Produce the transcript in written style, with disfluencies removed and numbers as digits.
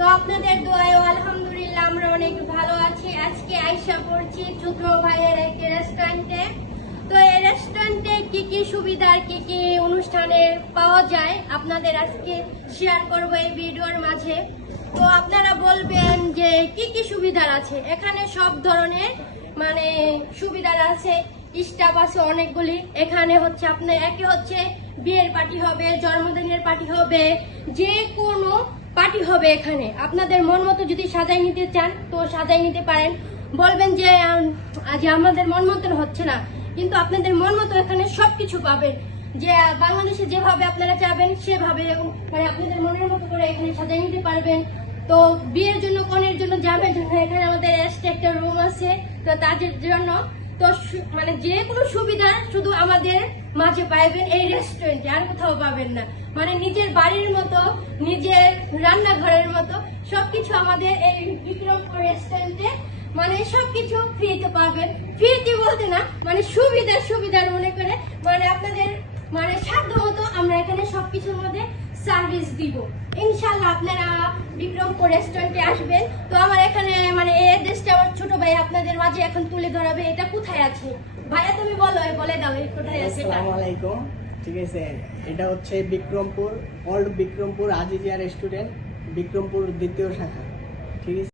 তো আপনাদের দোয়ায় আলহামদুলিল্লাহ আমরা অনেক ভালো আছি। আজকে আইসা পড়ছি ছোট ভাইয়ের একটি রেস্টুরেন্টে। তো এই রেস্টুরেন্টে কি কি সুবিধা কি কি অনুষ্ঠানে পাওয়া যায় আপনাদের আজকে শেয়ার করব এই ভিডিওর মাঝে। তো আপনারা বলবেন যে কি কি সুবিধা আছে এখানে। সব ধরনের মানে সুবিধা আছে, স্টাফ আছে অনেকগুলি। এখানে হচ্ছে আপনার একে হচ্ছে বিয়ের পার্টি হবে, জন্মদিনের পার্টি হবে, যে কোনো পার্টি হবে এখানে। আপনাদের মন মতো যদি সাজাই নিতে চান তো সাজাই নিতে পারেন। বলবেন যে আজ আমাদের মন মতন হচ্ছে না, কিন্তু আপনাদের মন মতো এখানে সবকিছু পাবেন। যে বাংলাদেশে যেভাবে আপনারা চাবেন সেভাবে মানে আপনাদের মনের মতো করে এখানে সাজাই নিতে পারবেন। তো বিয়ের জন্য, কনের জন্য, জামের জন্য এখানে আমাদের একটা রুম আছে। তো তাদের জন্য তো মানে যে কোনো সুবিধা শুধু আমাদের মাঝে পাইবেন এই রেস্টুরেন্টে, আর কোথাও পাবেন না। মানে নিজের বাড়ির মতো, নিজের রান্নাঘরের মতো সবকিছু আমাদের এই বিক্রমপুর রেস্টুরেন্টে মানে সবকিছু ফ্রিতে পাবেন। ফ্রিতে বলতে না, মানে সুবিধার মনে করে মানে আপনাদের মানে সাধ্য মতো আমরা এখানে সবকিছুর মধ্যে সার্ভিস দিব। ইনশাআল্লাহ আপনারা বিক্রমপুর রেস্টুরেন্টে আসবেন। তো আমার এখানে মানে এই অ্যাড্রেসটা আমার ছোট ভাই আপনাদের মাঝে এখন তুলে ধরাবে। এটা কোথায় আছে ভাইয়া, তুমি বলে দাও কোথায় আছে। আসসালামু আলাইকুম। ঠিক আছে, এটা হচ্ছে বিক্রমপুর, ওল্ড বিক্রমপুর আজিজিয়া রেস্টুরেন্ট, বিক্রমপুর দ্বিতীয় শাখা। ঠিক আছে।